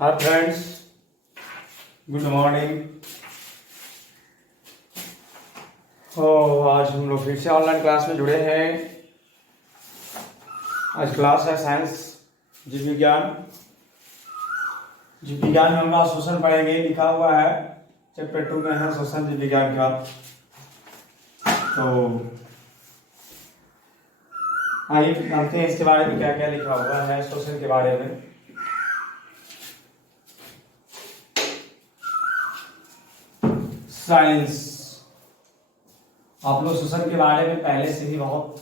Hi friends, good morning. आज हम लोग फिर से ऑनलाइन क्लास में जुड़े हैं। आज क्लास है साइंस जीव विज्ञान। जीव विज्ञान में हम लोग श्वसन पढ़ेंगे। लिखा हुआ है चैप्टर 2 में है श्वसन जीव विज्ञान का। तो आइए जानते हैं इसके बारे में क्या क्या लिखा हुआ है श्वसन के बारे में। साइंस, आप लोग श्वसन के बारे में पहले से ही बहुत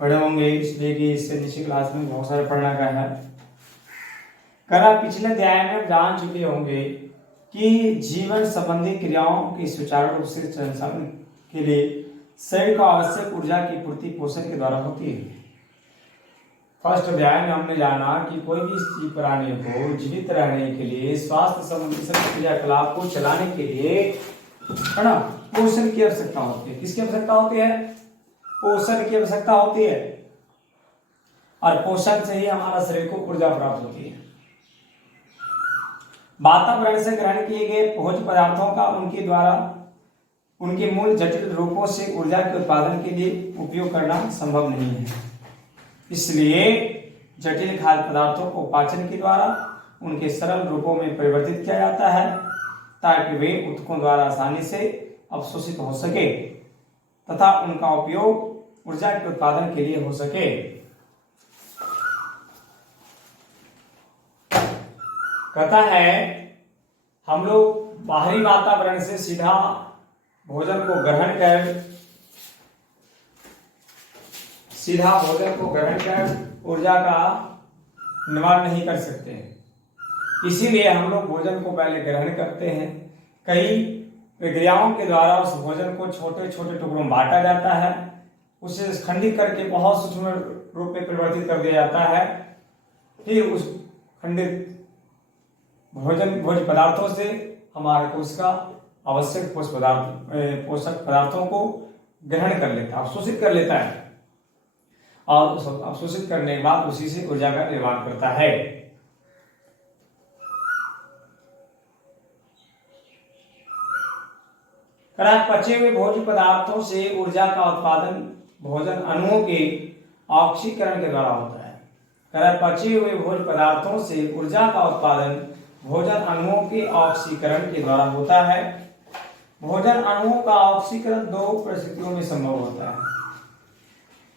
पढ़े होंगे, इसलिए कि इससे नीचे क्लास में बहुत सारे पढ़ना का है। कल पिछले अध्याय में जान चुके होंगे कि जीवन संबंधी क्रियाओं के सुचारू रूप से संचालन के लिए शरीर को आवश्यक ऊर्जा की पूर्ति पोषण के द्वारा होती है। फर्स्ट अध्याय में हमने जाना कि कोई भी जीव प्राणी को जीवित रहने के लिए, स्वास्थ्य संबंधी सभी क्रियाकलाप को चलाने के लिए, है ना, पोषण की आवश्यकता होती है। किसकी आवश्यकता होती है? पोषण की आवश्यकता होती है। और पोषण से ही हमारा शरीर को ऊर्जा प्राप्त होती है। वातावरण से ग्रहण किए गए भोज्य पदार्थों का उनके द्वारा उनके मूल जटिल रूपों से ऊर्जा के उत्पादन के लिए उपयोग करना संभव नहीं है। इसलिए जटिल खाद्य पदार्थों को पाचन के द्वारा उनके सरल रूपों में परिवर्तित किया जाता है ताकि वे ऊतकों द्वारा आसानी से अवशोषित हो सके तथा उनका उपयोग ऊर्जा के उत्पादन के लिए हो सके। कहता है हम लोग बाहरी वातावरण से सीधा भोजन को ग्रहण कर ऊर्जा का निर्माण नहीं कर सकते। इसीलिए हम लोग भोजन को पहले ग्रहण करते हैं। कई प्रक्रियाओं के द्वारा उस भोजन को छोटे छोटे टुकड़ों में बांटा जाता है, उसे खंडित करके बहुत सूक्ष्म रूप में परिवर्तित कर दिया जाता है। फिर उस खंडित भोज्य पदार्थों से हमारे को उसका आवश्यक पोषक पदार्थों को ग्रहण कर लेता है, अवशोषित कर लेता है, और उस अवशोषित करने के बाद उसी से ऊर्जा का निर्माण करता है। पचे हुए भोज्य पदार्थों से ऊर्जा का उत्पादन भोजन अणुओं के ऑक्सीकरण के द्वारा होता है। पचे हुए भोज्य पदार्थों से ऊर्जा का उत्पादन भोजन अणुओं के ऑक्सीकरण के द्वारा होता है। भोजन अणुओं का ऑक्सीकरण दो परिस्थितियों में संभव होता है।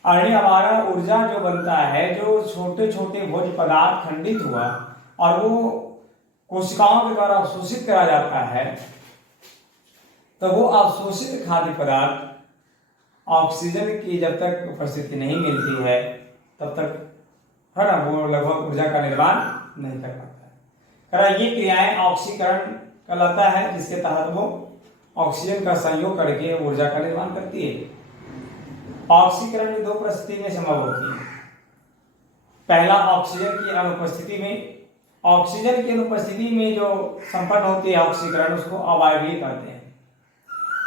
और हमारा ऊर्जा जो बनता है, जो छोटे छोटे भोज्य पदार्थ खंडित हुआ और वो कोशिकाओं के द्वारा अवशोषित करा जाता है, तो वो अवशोषित खाद्य पदार्थ ऑक्सीजन की जब तक उपस्थिति नहीं मिलती है तब तक, है ना, वो लगभग ऊर्जा का निर्माण नहीं कर पाता है। ये क्रियाएं ऑक्सीकरण कहलाता है, जिसके तहत वो ऑक्सीजन का संयोग करके ऊर्जा का निर्माण करती है। ऑक्सीकरण में दो परिस्थिति में संभव होती है। पहला, ऑक्सीजन की अनुपस्थिति में। ऑक्सीजन की अनुपस्थिति में जो संपन्न होती है ऑक्सीकरण, उसको अवायवीय कहते हैं।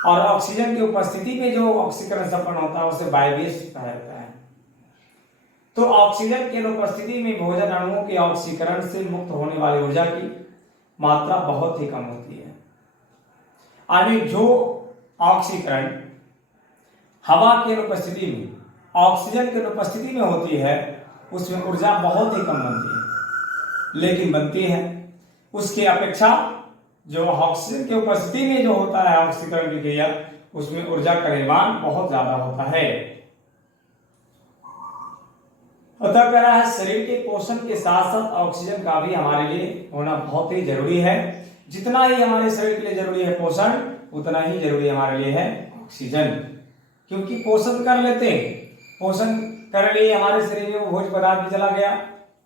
और ऑक्सीजन की उपस्थिति में जो ऑक्सीकरण संपन्न होता है उसे वायवीय कहा जाता है। तो ऑक्सीजन की अनुपस्थिति में भोजन अणुओं के ऑक्सीकरण से मुक्त होने वाली ऊर्जा की मात्रा बहुत ही कम होती है। यानी जो ऑक्सीकरण हवा की अनुपस्थिति में, ऑक्सीजन की अनुपस्थिति में होती है, उसमें ऊर्जा बहुत ही कम बनती है, लेकिन बनती है। उसकी अपेक्षा जो ऑक्सीजन की उपस्थिति में जो होता है ऑक्सीकरण की क्रिया, उसमें ऊर्जा का निर्माण बहुत ज्यादा होता है। अतः कह रहा है शरीर के पोषण के साथ साथ ऑक्सीजन का भी हमारे लिए होना बहुत ही जरूरी है। जितना ही हमारे शरीर के लिए जरूरी है पोषण, उतना ही जरूरी हमारे लिए है ऑक्सीजन। क्योंकि पोषण कर लेते हैं, पोषण कर लिए हमारे शरीर में भोज्य पदार्थ भी चला गया,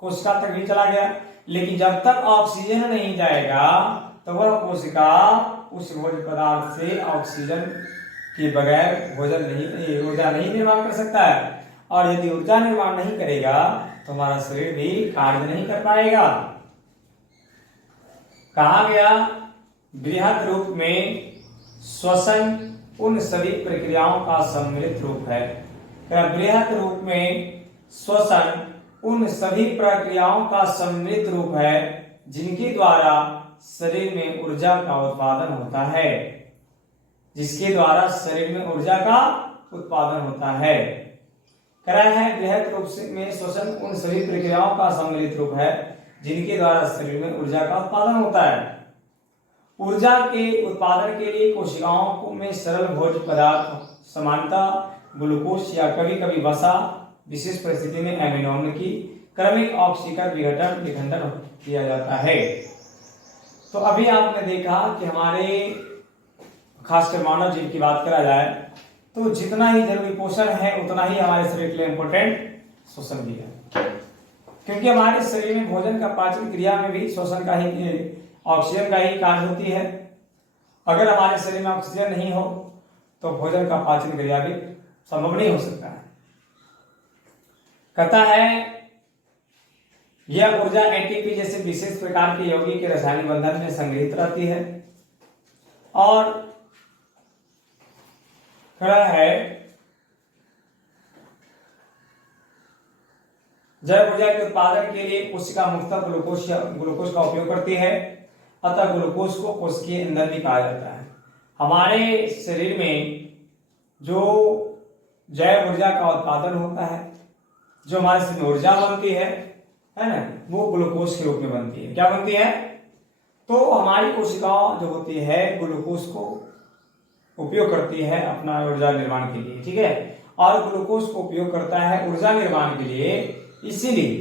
कोशिका तक भी चला गया, लेकिन जब तक ऑक्सीजन नहीं जाएगा तो वह कोशिका उस भोज्य पदार्थ से ऑक्सीजन के बगैर ऊर्जा नहीं निर्माण कर सकता है। और यदि ऊर्जा निर्माण नहीं करेगा तो हमारा शरीर भी कार्य नहीं कर पाएगा। कहा गया बृहद रूप में श्वसन उन सभी प्रक्रियाओं का सम्मिलित रूप है। बृहद रूप में श्वसन उन सभी प्रक्रियाओं का सम्मिलित रूप है जिनके द्वारा शरीर में ऊर्जा का उत्पादन होता है, जिसके द्वारा शरीर में ऊर्जा का उत्पादन होता है। कह रहा है बृहद रूप से में श्वसन उन सभी प्रक्रियाओं का सम्मिलित रूप है जिनके द्वारा शरीर में ऊर्जा का उत्पादन होता है। ऊर्जा के उत्पादन के लिए कोशिकाओं को में सरल भोज्य पदार्थ सामान्यतः ग्लूकोज या कभी कभी वसा, विशेष परिस्थिति में एमिनो अम्ल की क्रमिक ऑक्सीकरण विघटन किया जाता है। तो अभी आपने देखा कि हमारे खासकर मानव जीव की बात करा जाए तो जितना ही जरूरी पोषण है उतना ही हमारे शरीर के लिए इंपॉर्टेंट श्वसन भी है, क्योंकि हमारे शरीर में भोजन का पाचन क्रिया में भी श्वसन का ही ऑक्सीजन का ही कार्य होती है। अगर हमारे शरीर में ऑक्सीजन नहीं हो तो भोजन का पाचन क्रिया भी संभव नहीं हो सकता है। कहता है यह ऊर्जा एटीपी जैसे विशेष प्रकार के यौगिक के रासायनिक बंधन में संग्रहित रहती है और खड़ा है जैव ऊर्जा के उत्पादन के लिए कोशिका मुख्यतः ग्लूकोज का उपयोग करती है, अतः ग्लूकोज को कोशिकीय ईंधन भी कहा जाता है। हमारे शरीर में जो जैव ऊर्जा का उत्पादन होता है, जो हमारे शरीर में ऊर्जा बनती है ना, वो ग्लूकोज के रूप में बनती है। क्या बनती है? तो हमारी कोशिकाओं जो होती है ग्लूकोज को उपयोग करती है अपना ऊर्जा निर्माण के लिए, ठीक है, और ग्लूकोज को उपयोग करता है ऊर्जा निर्माण के लिए। इसीलिए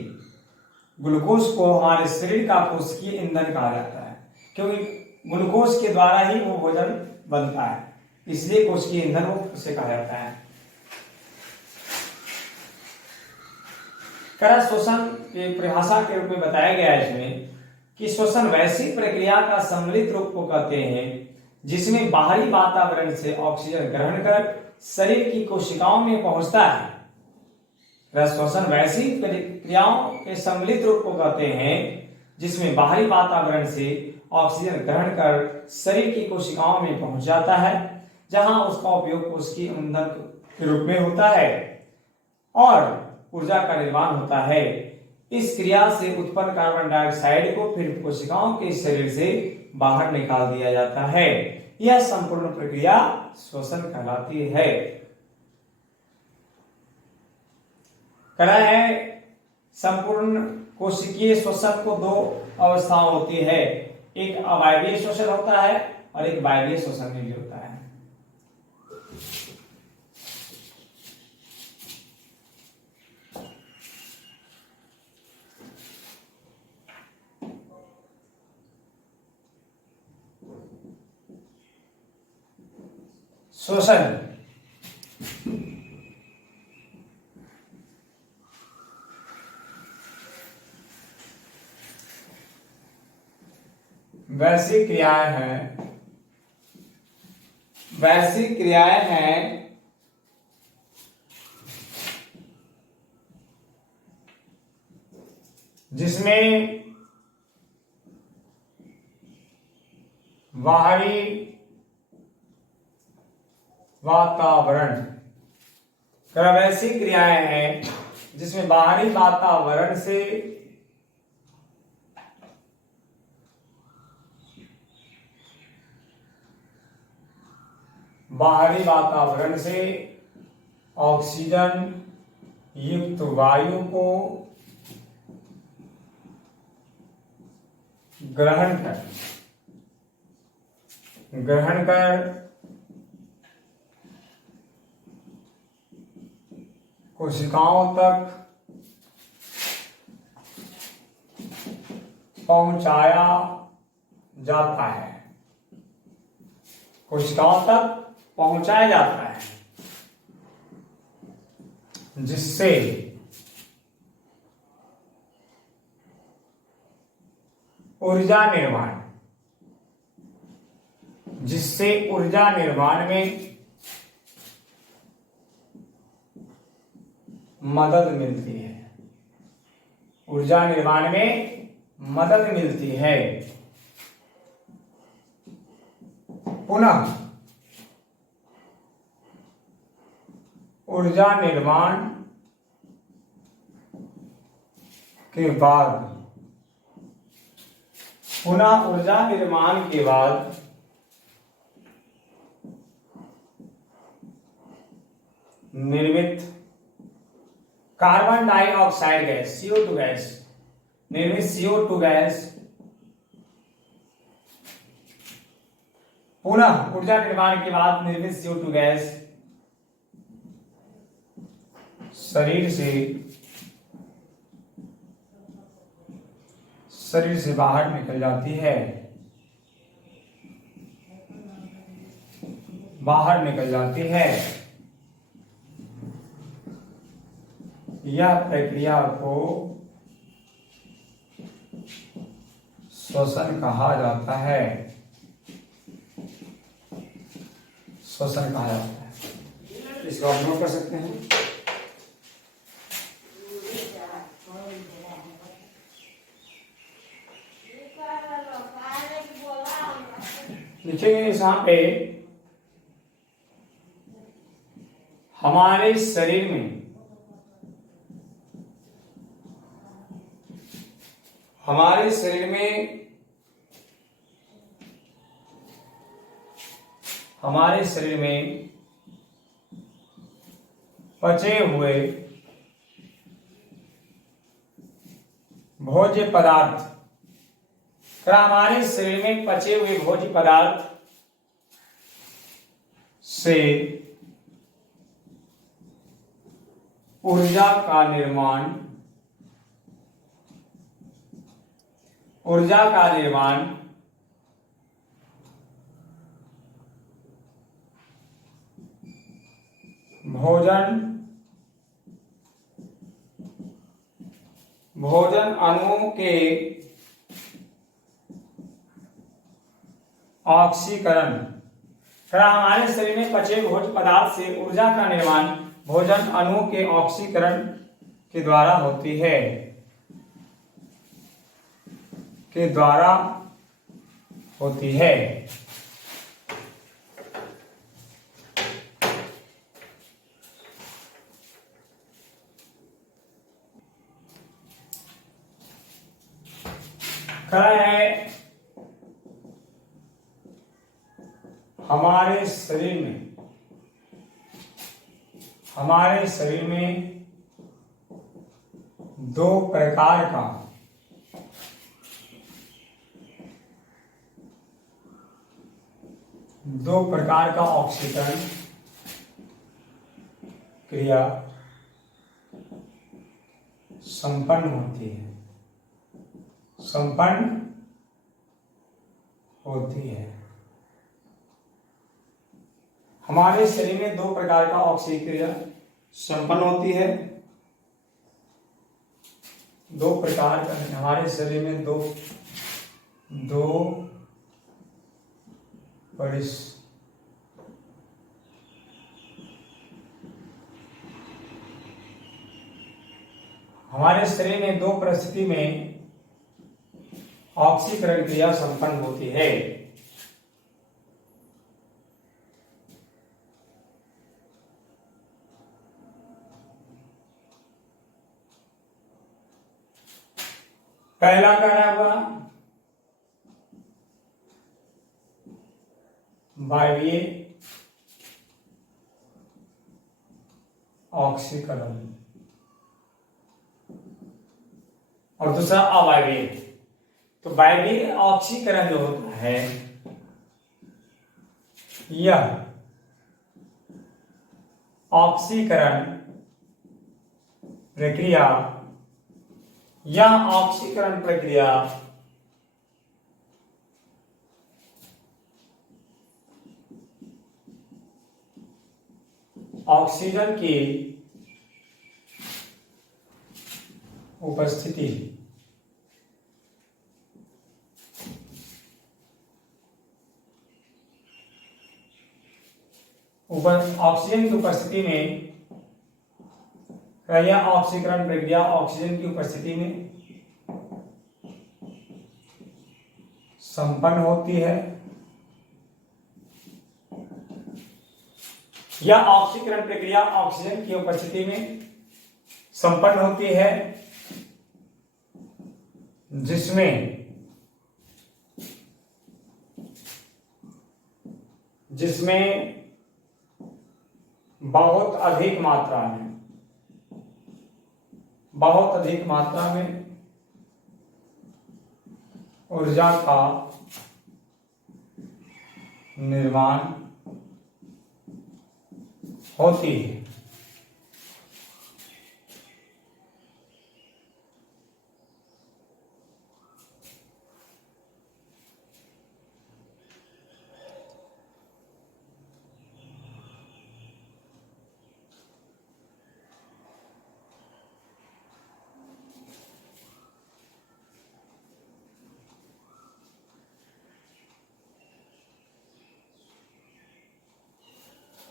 ग्लूकोज को हमारे शरीर का कोशिकीय ईंधन कहा जाता है, क्योंकि ग्लूकोज के द्वारा ही वो भोजन बनता है, इसलिए कोशिकीय ईंधन वो उसे कहा जाता है। श्वसन की परिभाषा के रूप में बताया गया है इसमें कि श्वसन वैसी प्रक्रिया का सम्मिलित रूप को कहते हैं जिसमें बाहरी वातावरण से ऑक्सीजन ग्रहण कर शरीर की कोशिकाओं में पहुंचता है। श्वसन वैसी प्रक्रियाओं के सम्मिलित रूप को कहते हैं जिसमें बाहरी वातावरण से ऑक्सीजन ग्रहण कर शरीर की कोशिकाओं में पहुंच जाता है, जहां उसका उपयोग कोशिकीय ईंधन के रूप में होता है और ऊर्जा का निर्माण होता है। इस क्रिया से उत्पन्न कार्बन डाइऑक्साइड को फिर कोशिकाओं के शरीर से बाहर निकाल दिया जाता है। यह संपूर्ण प्रक्रिया श्वसन कहलाती है। कहा है संपूर्ण कोशिकीय श्वसन को दो अवस्थाएं होती है, एक अवायवीय श्वसन होता है और एक वायवीय श्वसन भी होता है। श्वसन वैसी क्रियाएं हैं जिसमें बाहरी वातावरण, वैसी क्रियाएं हैं जिसमें बाहरी वातावरण से ऑक्सीजन युक्त वायु को ग्रहण कर कोशिकाओं तक पहुंचाया जाता है, कोशिकाओं तक पहुंचाया जाता है, जिससे ऊर्जा निर्माण में मदद मिलती है। ऊर्जा निर्माण में मदद मिलती है। पुनः ऊर्जा निर्माण के बाद पुनः ऊर्जा निर्माण के बाद निर्मित carbon dioxide gas CO2 gas, निर्मित CO2 गैस पुनः ऊर्जा निर्माण के बाद निर्मित CO2 गैस शरीर से बाहर निकल जाती है, बाहर निकल जाती है। यह प्रक्रिया को श्वसन कहा जाता है, श्वसन कहा जाता है। इसको आप नोट कर सकते हैं। लिखेंगे यहाँ पे हमारे शरीर में पचे हुए भोज्य पदार्थ, हमारे शरीर में पचे हुए भोज्य पदार्थ से ऊर्जा का निर्माण भोजन अणुओं के ऑक्सीकरण, हमारे शरीर में पचे भोज्य पदार्थ से ऊर्जा का निर्माण भोजन अणुओं के ऑक्सीकरण के द्वारा होती है, खड़ा है। हमारे शरीर में दो प्रकार का ऑक्सीकरण क्रिया संपन्न होती है। हमारे शरीर में दो प्रकार का ऑक्सीकरण क्रिया संपन्न होती है। दो प्रकार का, हमारे शरीर में दो हमारे शरीर में दो परिस्थिति में ऑक्सीकरण क्रिया संपन्न होती है। पहला कहना हुआ वायवीय ऑक्सीकरण और दूसरा अवायवीय। तो वायवीय ऑक्सीकरण जो होता है यह ऑक्सीकरण प्रक्रिया ऑक्सीजन की उपस्थिति ऑक्सीजन की उपस्थिति में, यह ऑक्सीकरण प्रक्रिया ऑक्सीजन की उपस्थिति में संपन्न होती है। यह ऑक्सीकरण प्रक्रिया ऑक्सीजन की उपस्थिति में संपन्न होती है, जिसमें जिसमें बहुत अधिक मात्रा में ऊर्जा का निर्माण होती है।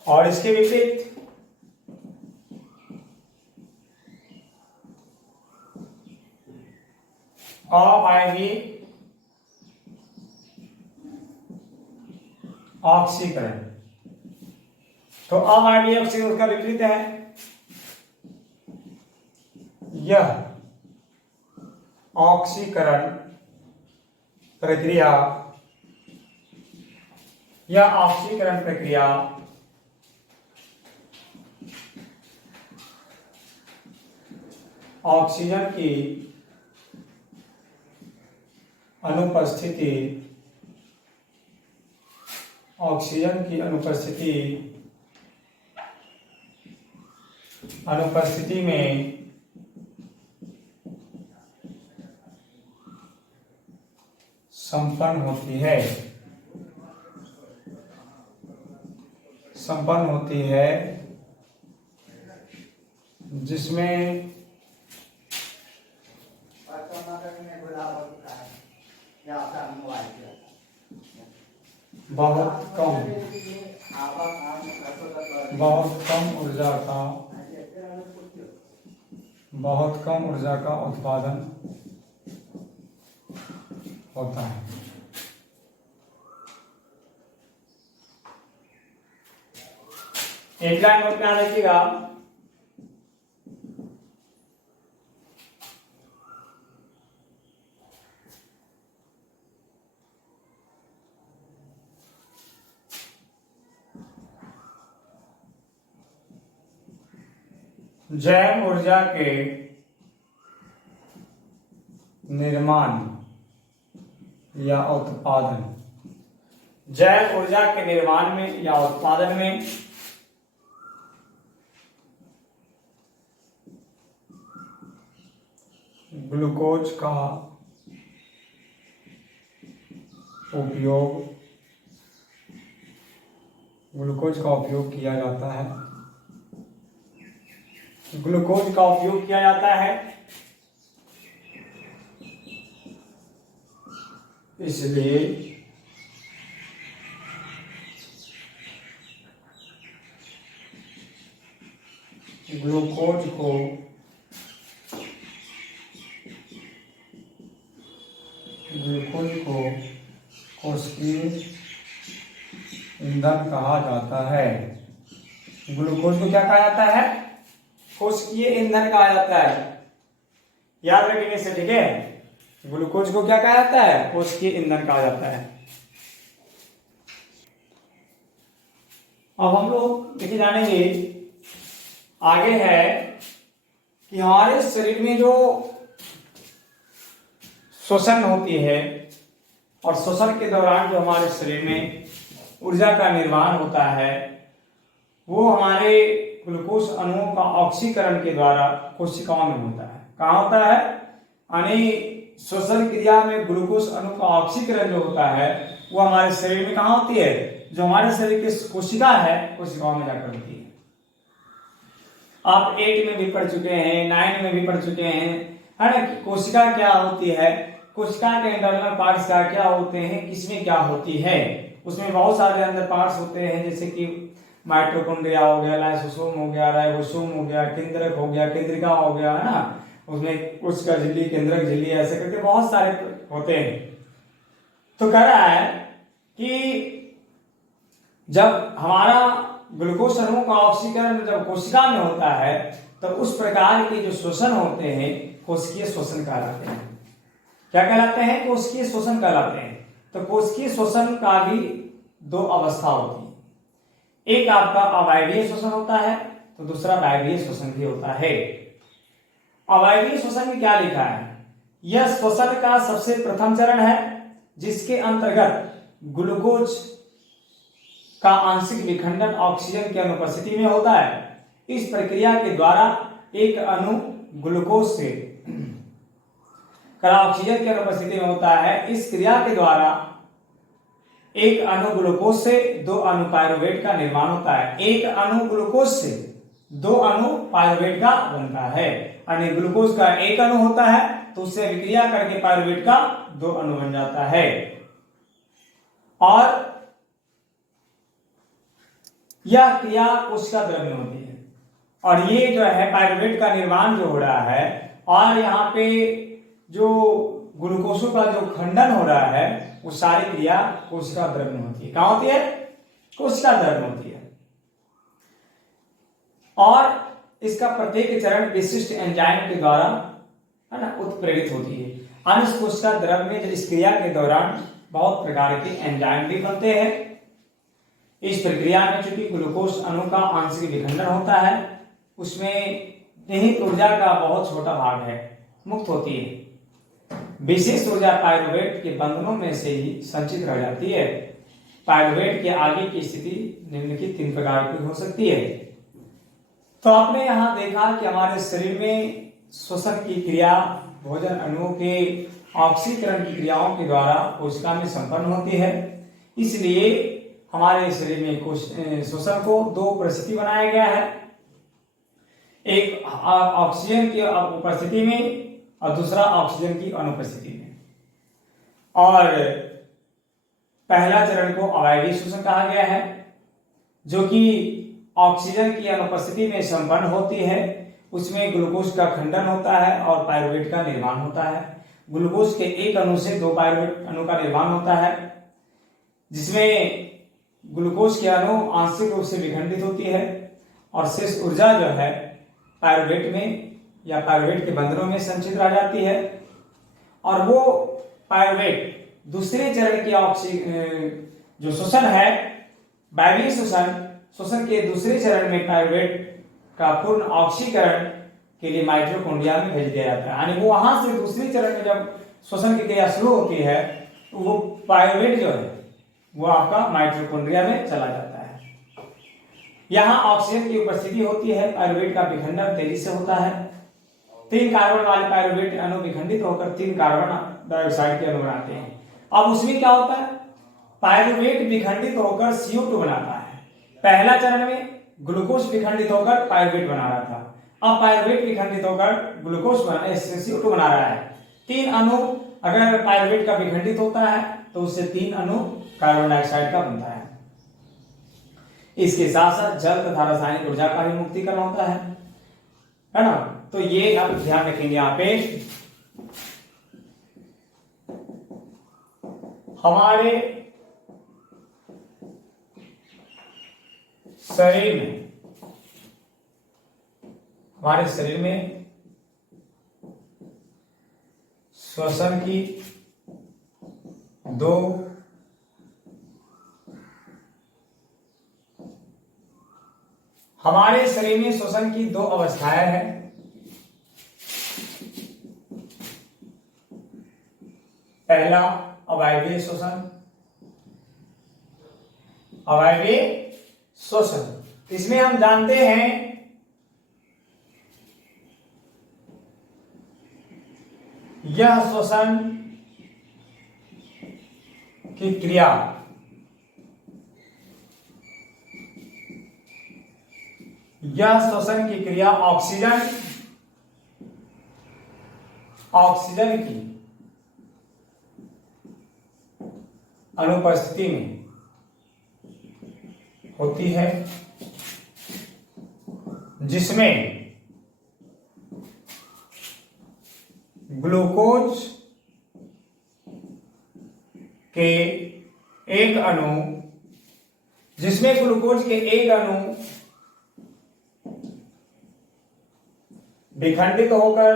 और इसके विपरीत अवायवीय ऑक्सीकरण। तो अवायवीय ऑक्सीकरण का विपरीत है यह ऑक्सीकरण प्रक्रिया। ऑक्सीजन की अनुपस्थिति में संपन्न होती है जिसमें बहुत कम ऊर्जा का उत्पादन होता है। एक लाइन नोट में याद रखिएगा, जैव ऊर्जा के निर्माण या उत्पादन में ग्लूकोज का उपयोग किया जाता है। इसलिए ग्लूकोज को कोशिकीय ईंधन कहा जाता है। ग्लूकोज को क्या कहा जाता है? कोशिकीय ईंधन कहा जाता है। याद रखेंगे इसे, ठीक है। ग्लूकोज को क्या कहा जाता है? कोशिकीय ईंधन कहा जाता है। अब हम लोग देखिए जानेंगे आगे है कि हमारे शरीर में जो श्वसन होती है और श्वसन के दौरान जो हमारे शरीर में ऊर्जा का निर्माण होता है वो हमारे ग्लूकोज अणुओं का ऑक्सीकरण के द्वारा कोशिकाओं में होता है। कहाँ होता है? यानी श्वसन क्रिया में ग्लूकोज अणु का ऑक्सीकरण जो होता है वो हमारे शरीर में कहाँ होती है? जो हमारे शरीर की कोशिका है कोशिकाओं में जाकर होती है। आप 8 में भी पढ़ चुके हैं, 9 में भी पढ़ चुके हैं, है ना। कोशिका क्या होती है, कोशिका के इंटरनल पार्ट्स क्या होते हैं, किसमें क्या होती है। उसमें बहुत सारे अंदर पार्ट्स होते हैं जैसे कि माइटोकॉन्ड्रिया हो गया, लाइसोसोम हो गया, राइबोसोम हो गया, केंद्रक हो गया, केंद्रिका हो गया, है ना। उसमें कोशिका झिल्ली, केंद्रक झिल्ली, ऐसे करके बहुत सारे होते हैं। तो कह रहा है कि जब हमारा ग्लूकोज अणुओं का ऑक्सीकरण जब कोशिका में होता है तो उस प्रकार के जो श्वसन होते हैं कोशिकीय श्वसन कहलाते हैं। क्या कहलाते हैं? कोशिकीय श्वसन कहलाते हैं। तो कोशिकीय श्वसन का भी 2 अवस्था होती है। एक आपका अवायवीय श्वसन होता है तो दूसरा वायवीय श्वसन भी होता है। अवायवीय श्वसन में क्या लिखा है? यह श्वसन का सबसे प्रथम चरण है जिसके अंतर्गत ग्लूकोज का आंशिक विखंडन ऑक्सीजन की अनुपस्थिति में होता है। इस प्रक्रिया के द्वारा एक अणु ग्लूकोज से ऑक्सीजन की अनुपस्थिति में होता है। इस क्रिया के द्वारा एक अणु ग्लूकोज से दो अणु पायरुवेट का निर्माण होता है। एक अणु ग्लूकोज से दो अणु पायरुवेट का बनता है। यानी ग्लूकोज का एक अणु होता है तो उससे विक्रिया करके पायरुवेट का दो अणु बन जाता है। और यह क्रिया कोशिका द्रव्य में होती है। और ये जो है पायरुवेट का निर्माण जो हो रहा है और यहाँ पे जो ग्लूकोजों का जो खंडन हो रहा है वो सारी क्रिया कोशिका द्रव्य में होती है। कहाँ होती है? कोशिका द्रव्य में होती है। और इसका प्रत्येक चरण विशिष्ट एंजाइम के द्वारा है ना उत्प्रेरित होती है। अंश कोशिका द्रव्य में इस क्रिया के दौरान बहुत प्रकार के एंजाइम भी बनते हैं। इस प्रक्रिया में चूंकि ग्लूकोज अणु का आंशिक विखंडन होता है उसमें निहित ऊर्जा का बहुत छोटा भाग है मुक्त होती है। विशेष ऊर्जा पायरुवेट के बंधनों में से ही संचित रह जाती है। पायरुवेट के आगे की स्थिति निम्नलिखित तीन प्रकार की हो सकती है। तो आपने यहाँ देखा कि हमारे शरीर में श्वसन की क्रिया भोजन अणुओं के ऑक्सीकरण की क्रियाओं के द्वारा कोशिका में संपन्न होती है। इसलिए हमारे शरीर में श्वसन को दो परिस्थिति बनाया गया है, एक ऑक्सीजन की उपस्थिति में और दूसरा ऑक्सीजन की अनुपस्थिति में। और पहला चरण को अवायवीय श्वसन कहा गया है जो कि ऑक्सीजन की अनुपस्थिति में संपन्न होती है। उसमें ग्लूकोज का खंडन होता है और पायरुवेट का निर्माण होता है। ग्लूकोज के एक अणु से दो पायरुवेट अणु का निर्माण होता है जिसमें ग्लूकोज के अणु आंशिक रूप से विखंडित होती है और शेष ऊर्जा जो है पायरुवेट में या पायरुवेट के बंधनों में संचित रह जाती है। और वो पायरुवेट दूसरे चरण की जो श्वसन है वायवीय श्वसन के दूसरे चरण में पायरुवेट का पूर्ण ऑक्सीकरण के लिए माइटोकॉन्ड्रिया में भेज दिया जाता है। यानी वो वहां से दूसरे चरण में जब श्वसन की क्रिया शुरू होती है तो वो पायरुवेट जो है वो आपका माइटोकॉन्ड्रिया में चला जाता है। यहाँ ऑक्सीजन की उपस्थिति होती है। पायरुवेट का विखंडन तेजी से होता है। 3 कार्बन वाले पायरुवेट अणु विखंडित होकर 3 कार्बन डाइऑक्साइड के अणु बनाते हैं। अब उसमें क्या होता है? पायरुवेट विखंडित होकर CO2 बनाता है। पहला चरण में ग्लूकोज विखंडित होकर पायरुवेट बना रहा था। अब पायरुवेट विखंडित होकर ग्लूकोज CO2 बना रहा है। 3 अणु अगर पायरुवेट का विखंडित होता है तो उससे 3 अणु कार्बन डाइऑक्साइड का बनता है। इसके साथ साथ जल तथा रासायनिक ऊर्जा का भी मुक्तिकरण होता है ना। तो ये आप ध्यान रखेंगे। यहाँ पे हमारे शरीर में श्वसन की दो अवस्थाएं हैं। पहला अवायवीय श्वसन, इसमें हम जानते हैं यह श्वसन की क्रिया ऑक्सीजन की अनुपस्थिति में होती है जिसमें ग्लूकोज के एक अणु विखंडित होकर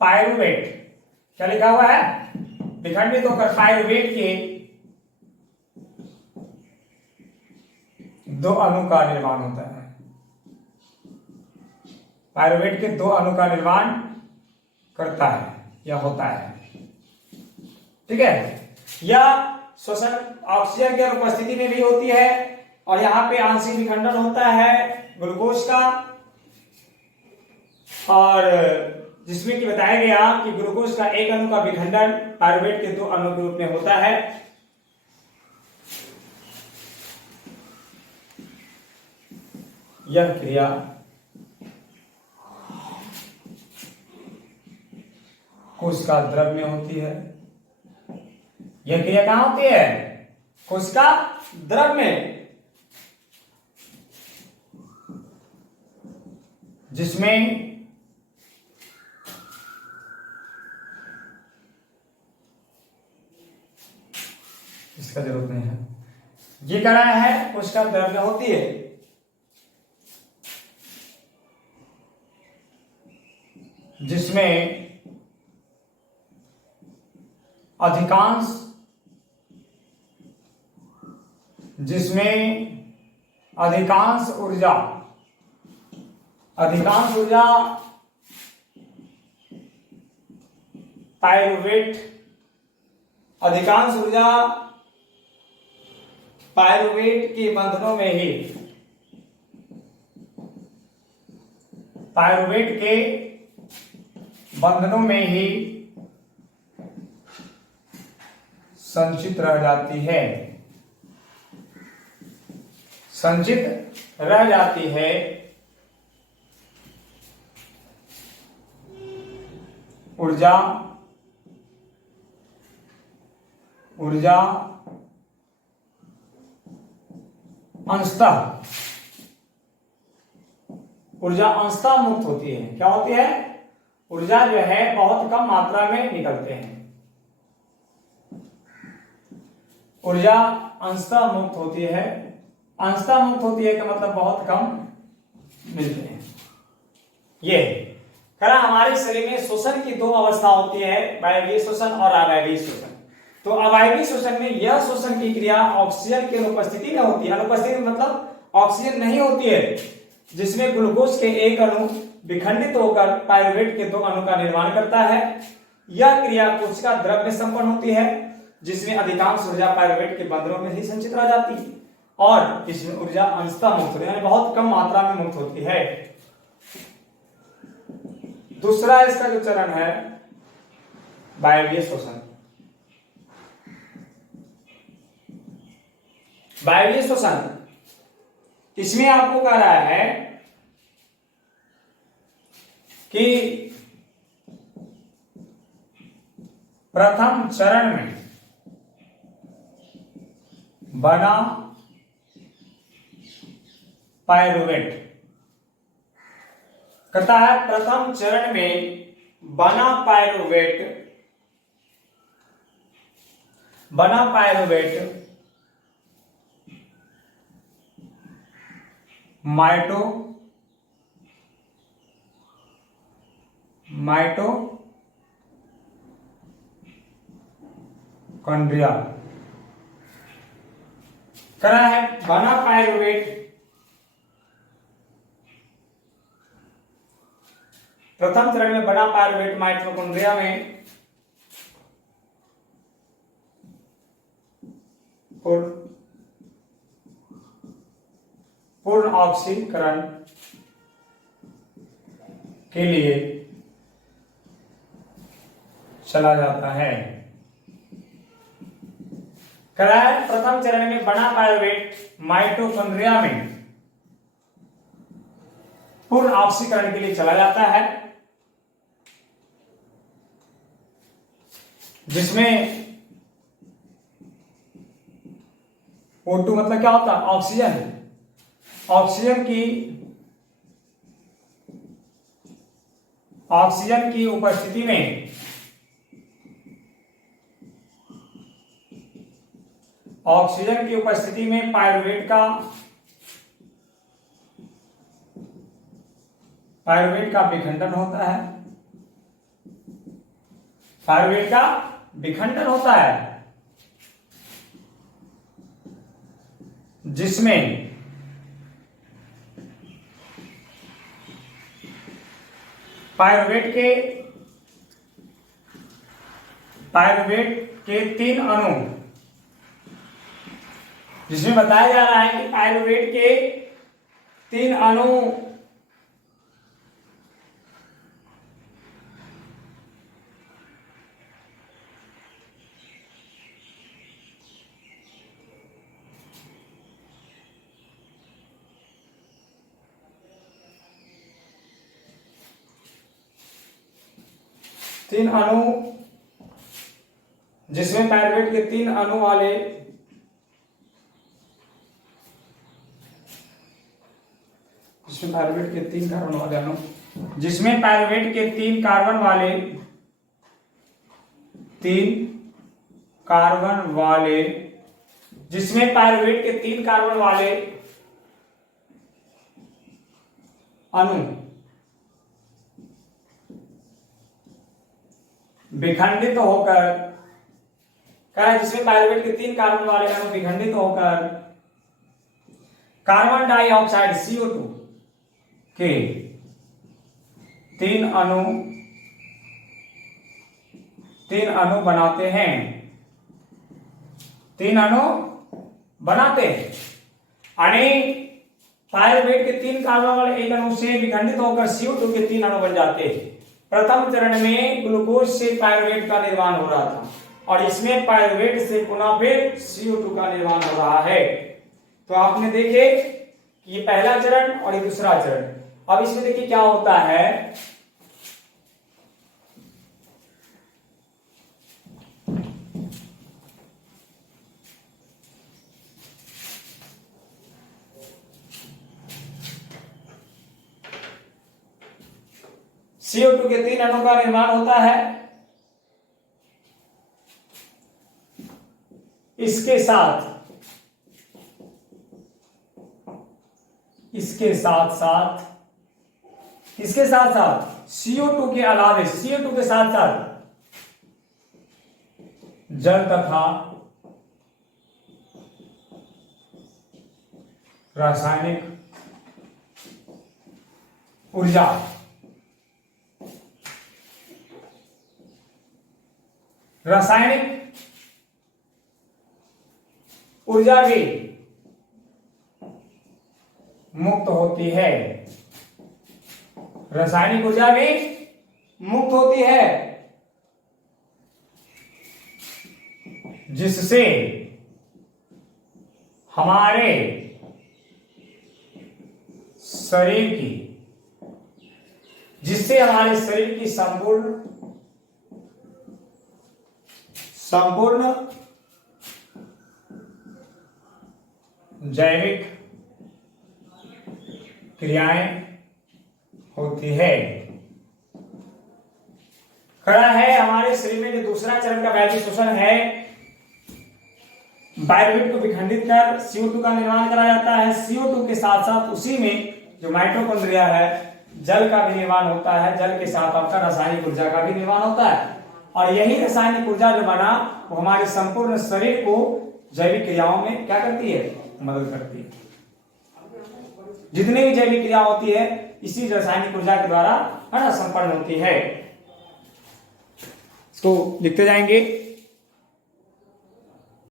पायरुवेट, क्या लिखा हुआ है? विखंडित होकर पायरुवेट के दो अणु का निर्माण होता है। पायरुवेट के दो अणु का निर्माण करता है या होता है। ठीक है, यह श्वसन ऑक्सीजन की अनुपस्थिति में भी होती है और यहाँ पे आंशिक विखंडन होता है ग्लूकोज का, और जिसमें कि बताया गया कि ग्लूकोज का एक अणु का विखंडन पायरुवेट के दो अणु के रूप में होता है। यह क्रिया कोशिका द्रव में होती है। यह क्रिया कहां होती है? कोशिका द्रव में, जिसमें इसका जरूरत नहीं है, ये कह रहा है कोशिका द्रव में होती है। जिसमें अधिकांश ऊर्जा पायरुवेट के बंधनों में ही, पायरुवेट के बंधनों में ही संचित रह जाती है, संचित रह जाती है। ऊर्जा अंशतः मुक्त होती है। क्या होती है? ऊर्जा जो है बहुत कम मात्रा में निकलते हैं। ऊर्जा अंशतः मुक्त होती है। अंशतः मुक्त होती है का मतलब बहुत कम मिलते हैं। ये करा हमारे शरीर में श्वसन की दो अवस्था होती है, वायवीय श्वसन और अवायवीय श्वसन। तो अवायवीय श्वसन में यह श्वसन की क्रिया ऑक्सीजन की अनुपस्थिति में होती है। अनुपस्थिति मतलब ऑक्सीजन नहीं होती है, जिसमें ग्लूकोज के एक अणु विखंडित होकर पायरुवेट के दो अणु का निर्माण करता है। यह क्रिया कोशिका द्रव में संपन्न होती है, जिसमें अधिकांश ऊर्जा पायरुवेट के बंधनों में ही संचित रह जाती है और इसमें ऊर्जा अंशतः मुक्त होती है, यानी बहुत कम मात्रा में मुक्त होती है। दूसरा इसका जो चरण है वायवीय श्वसन। वायवीय श्वसन, इसमें आपको कह रहा है कि प्रथम चरण में बना पायरुवेट, कहता है प्रथम चरण में बना पायरुवेट माइटोकॉन्ड्रिया करा है। बना पायरुवेट प्रथम चरण में बना पायरुवेट माइटोकॉन्ड्रिया में पूर्ण ऑक्सीकरण के लिए चला जाता है। करार प्रथम चरण में बना पायरुवेट माइटोकॉन्ड्रिया में पूर्ण ऑक्सीकरण के लिए चला जाता है, जिसमें O2 मतलब क्या होता है? ऑक्सीजन। ऑक्सीजन की उपस्थिति में पायरुवेट का विखंडन होता है। पायरुवेट का विखंडन होता है जिसमें पायरुवेट के 3 अणु, जिसमें बताया जा रहा है कि पायरुवेट के 3 अणु जिसमें पायरुवेट के 3 अणु वाले जिसमें पायरुवेट के 3 कार्बन वाले अणु जिसमें पायरुवेट के 3 कार्बन वाले 3 कार्बन वाले जिसमें पायरुवेट के 3 कार्बन वाले अणु विखंडित होकर, जिसमें पायरुवेट के 3 कार्बन वाले अणु विखंडित होकर कार्बन डाइऑक्साइड CO2 के 3 अणु बनाते हैं। 3 अणु बनाते हैं यानी पायरुवेट के 3 कार्बन वाले एक अणु से विखंडित होकर CO2 के 3 अणु बन जाते हैं। प्रथम चरण में ग्लूकोज से पायरुवेट का निर्माण हो रहा था और इसमें पायरुवेट से पुनः फिर CO2 का निर्माण हो रहा है। तो आपने देखे कि ये पहला चरण और ये दूसरा चरण। अब इसमें देखिए क्या होता है, CO2 के 3 अणु का निर्माण होता है। इसके साथ CO2 के अलावे CO2 के साथ साथ जल तथा रासायनिक ऊर्जा भी मुक्त होती है। रासायनिक ऊर्जा भी मुक्त होती है जिससे हमारे शरीर की संपूर्ण जैविक क्रियाएं होती है। खड़ा है हमारे शरीर में जो दूसरा चरण का वैदिक शोषण है, पायरुवेट को विखंडित कर CO2 का निर्माण करा जाता है। CO2 के साथ साथ उसी में जो माइटोकॉन्ड्रिया है, जल का भी निर्माण होता है। जल के साथ आपका रासायनिक ऊर्जा का भी निर्माण होता है और यही रासायनिक ऊर्जा जो बना वो हमारे संपूर्ण शरीर को जैविक क्रियाओं में क्या करती है, मदद करती है। जितनी भी जैविक क्रिया होती है इसी रासायनिक ऊर्जा के द्वारा संपन्न होती है। इसको लिखते जाएंगे।